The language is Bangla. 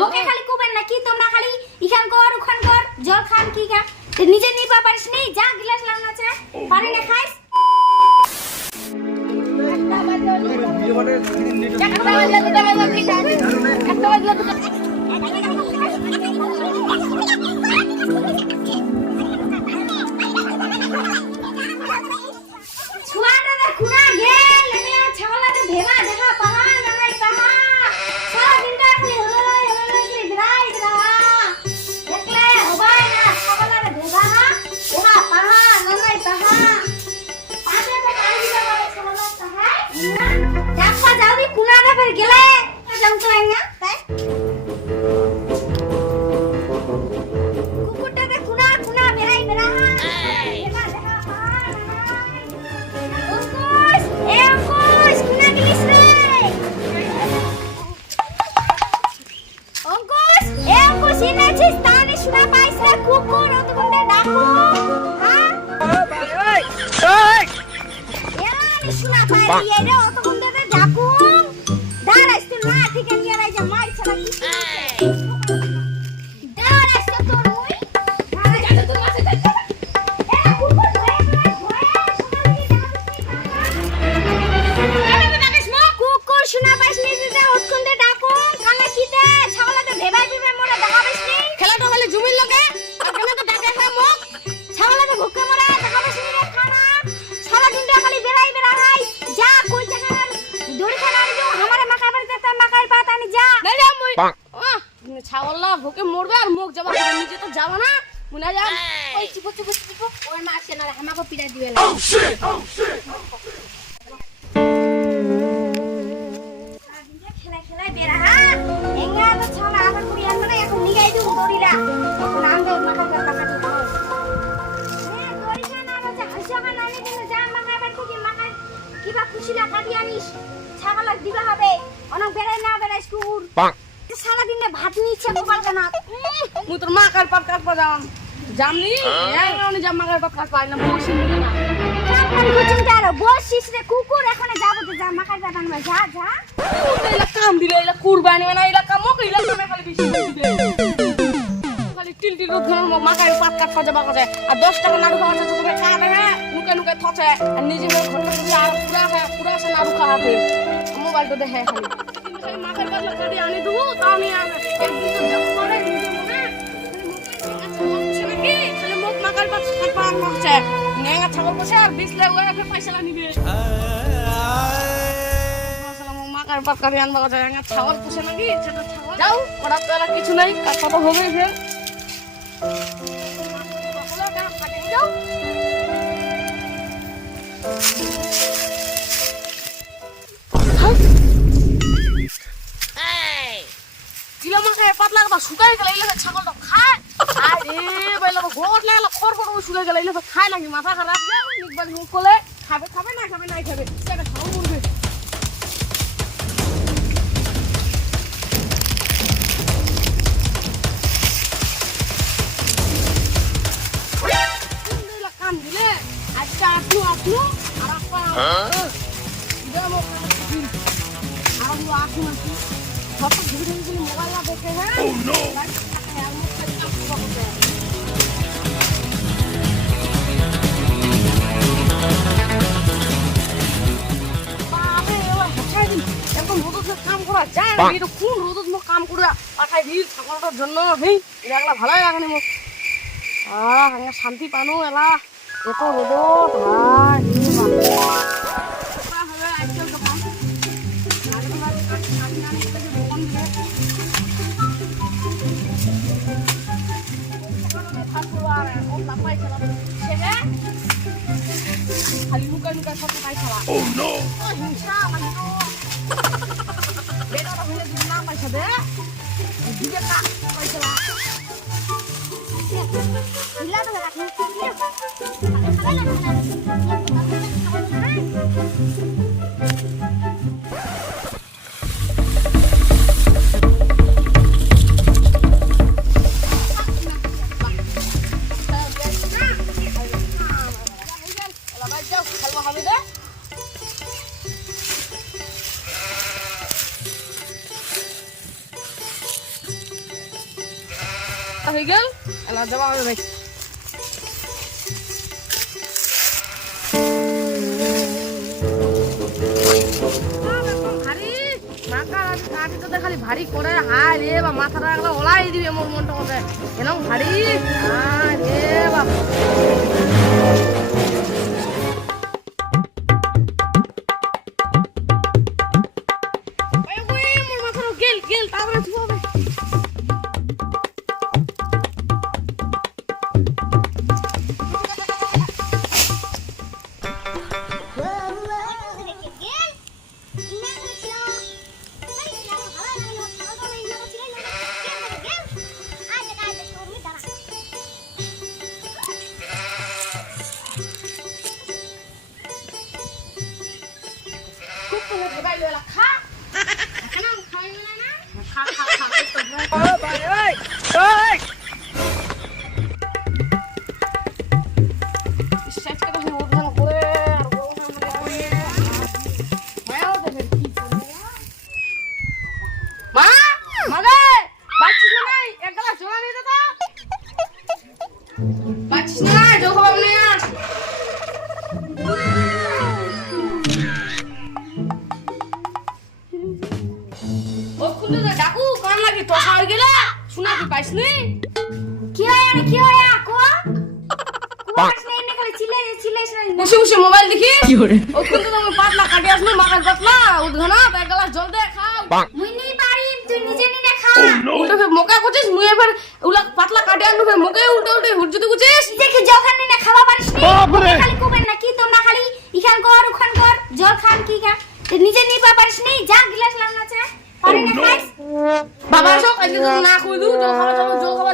মোকে খালি কুবেন না কি তোমরা খালি ইখান কর ওখান কর জল খান কি খা নিজে নিবা পারিস নি যা গিলাস লাম আছে পারি না খাইস ছুয়াটা খুনা গেল লাগলা ছাওলাতে ভেবা দেখা পাহা নাই পাহা সারা দিনটা খালি হলই কি বিরাই বিরা একলে হবাই না ছাওলাতে ভেবা না দেখা পাহা নাই পাহা পাতে তো কাই দিবা ছাওলা তাহাই যাপা যাওদি কুনাটা ফের গেলে যাম তো আইনা তাই কুকুরটাতে কুনা কুনা বেরাই বেরা দেখা দেখা পাহা অঙ্কুশ অঙ্কুশ কুনা গিলিস রে অঙ্কুশ ইনাছিস তানে শুনা পাইছ রে কুকুর ও তোমদের ডাকু হ্যাঁ ওই এলানি শুনা পাই রে ও তোমদের ডাকু দাঁড়াইস তুই না ঠিক নিয়ে রাই যা মার ছাড়া কি দাঁড়াইস তো তোর ওই দাঁড়াইস তো তোর মাসে যাচ্ছে এ কুকুর কুকুর শোনা পাইস নি দিদা ওতকুন্দে ডাকো কানে কিতে ছাগলাতে ভেবাই পিবে মোরে দেখাবিস নি খেলাটা হলে জমির লগে আর কেন তো ডাকে হ্যাঁ মুখ ছাগলাতে ভুকে মোরে দেখাবিস নি রে খানা সারা দিনটা খালি বেরাই বেরাই যা কই জায়গা দড়ি খানা আনি যাও আমারে মাকাই বাড়িতে তা মাকাই পাত আনি যা না যা মুই ছাগলা ভুকে মরবে আর মুখ যাবা নিজে তো যাবা না মুনা যা ওই চিপো চিপো চিপো ওই মা আসে না আমাকে পিড়া দিবে না খেলাই বেরা এঙ্গা তো ছালা আবার কুড়ি আনবে না এখন নিগাই দিও দড়িলা এখন আনবে মাথা কাটা দিও এ দড়িটা না বাজে হাসিয়া না আনি দিন যা মাখাই বাড়ি থেকে মাখাই কিবা খুশিলা কাটি আনিস ছাগলা দিবা হবে অনেক বেরাই না বেরাই স্কুল সারা দিন ভাত নিচ্ছে গোপাল কেনা মু তোর মা কাল পাপ কাট পাজাম জামনি এমনি জাম মাকার পাপ কাট পাইলাম বসিন না চিন্তা আর বসিস রে কুকুর এখন যাবো তো যা মাকার পাপ আনবা যা যা এলা কাম দিলে এলা কুরবানি না এলা কাম ও এলা কামে খালি বেশি দিবে খালি টিল টিল ধর মাকার পাপ কাট পাজাবা কাজে আর 10 টাকা নাড়ু খাওয়া তো তুমি খা দে নুকে নুকে থছে আর নিজে ঘন্টা দিয়ে আর পুরা সে নাড়ু খাওয়াতে মোবাইল তো দেখে খালি মাকার পাপ কাটি আনি দেবো তাও আমি একদিন তো জব করে নিজে মনে খালি মুখ মাকার পাপ কাট পান করছে নেঙ্গা ছাগল বসে আর 20 লাখ ওরা পয়সা নিবে মাকার পাপ কাটি আনবা কথা নেঙ্গা ছাগল বসে নাকি ছোট ছাগল যাও ওরা তো আর কিছু নাই কথা তো হবে ফের যাও জিলা মাকে পাতলা বা শুকাই গেল এইলা ছাগলটা খায় আরে বাইলা গোট লাগলা খরখর শুকাই গেল এইলা খায় নাকি মাথা খারাপ যায় নিকবাল মুখ কোলে খাবে খাবে না খাবে নাই খাবে সেটা খাও মরবে এইলা কাম দিলে আজকে আসলো আর আপা দেবো আর ও আসলো নাকি সব ঘুরে ঘুরে মোবাইল না দেখে হ্যাঁ ও নো কাম করা যায় না এটা কোন রোদ কাম করে পাঠাই দিই ছাগলটার জন্য হেই এগুলা ভালোই লাগে না মোক শান্তি পানো এলা এত রোদ ভাই খালি মুখে মুখে সব পাই খাওয়া ও নো হিংসা মানে তো বেটা হলে যদি না পয়সা দে দিবে কা পয়সা হিলা তো রাখি ভাতটা হয়ে গেল এলা যাওয়া হবে ভাই ভারী মাথা কাটিতে খালি ভারী করে হায় রে বা মাথাটা একদম ওলাই দিবে মোর মনটা হবে এরকম ভারী হায় রে বাবা ডাকু কান লাগি তো খাই গেলে শুনা কি পাইছনি কি হয় আকো কোয়াস নেই নে খালি চিল্লাই বসে বসে মোবাইল দেখি ও কিন্তু তুমি পাতলা কাটি আসলো মাকাল পাতলা উঠঘনা এক গ্লাস জল দে খাও মুই নি পারি তুই নিজে নি খা উল্টো ফের মোকা করছিস মুই এবার উলা পাতলা কাটি আনু ফের মোকে উল্টো উল্টো হুরজুতে করছিস দেখি যখন নি খাওয়া পারিস নি খালি কোবেন না কি তোমরা খালি ইখান কর উখান কর জল খান কি খা নিজে নি পারিস নি যা গিলাস লাম না চা পারি না খাইস বাবা সব আজকে তো না কইলু জল খাওয়া